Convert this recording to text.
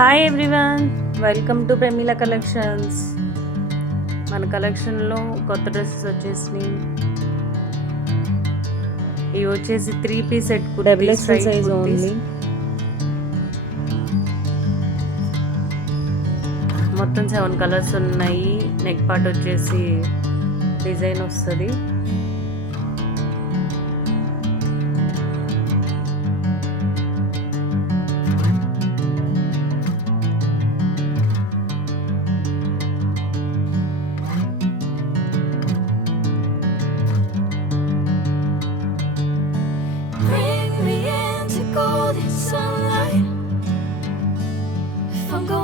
Hi everyone, welcome to Premila collections. మన కలెక్షన్లో కొత్త డ్రెస్సెస్ వచ్చేసినాయి. ఇవి వచ్చేసి 3 piece set double XL size only. మొత్తం 7 కలర్స్ ఉన్నాయి. నెక్ పార్ట్ వచ్చేసి డిజైన్ వస్తుంది. Bring me into golden sunlight. If I'm going